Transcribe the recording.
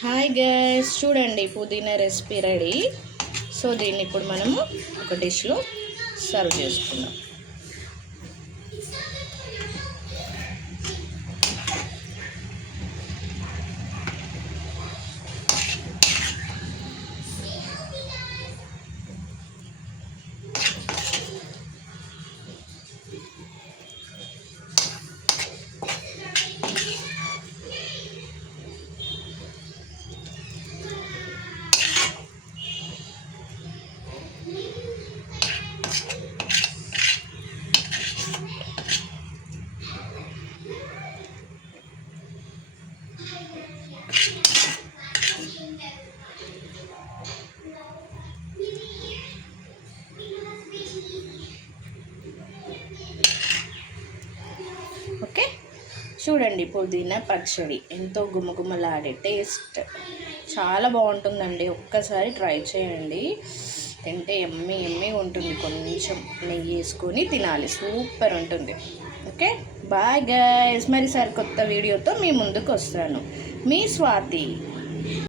Hi guys, చూడండి పుదీనా recipe ready. So దీన్ని ఇప్పుడు మనము ఒక డిష్లో సర్వ్ చేసుకుందాం. ఓకే, చూడండి పుదీనా పచ్చడి ఎంతో గుమగుమలాడే టేస్ట్ చాలా బాగుంటుందండి. ఒక్కసారి ట్రై చేయండి, తింటే ఎమ్మి ఎమ్మి ఉంటుంది. కొంచెం నెయ్యి వేసుకొని తినాలి, సూపర్ ఉంటుంది. Okay, bye guys. మరి సరికొత్త వీడియోతో మీ ముందుకు వస్తాను. మీ స్వాతి.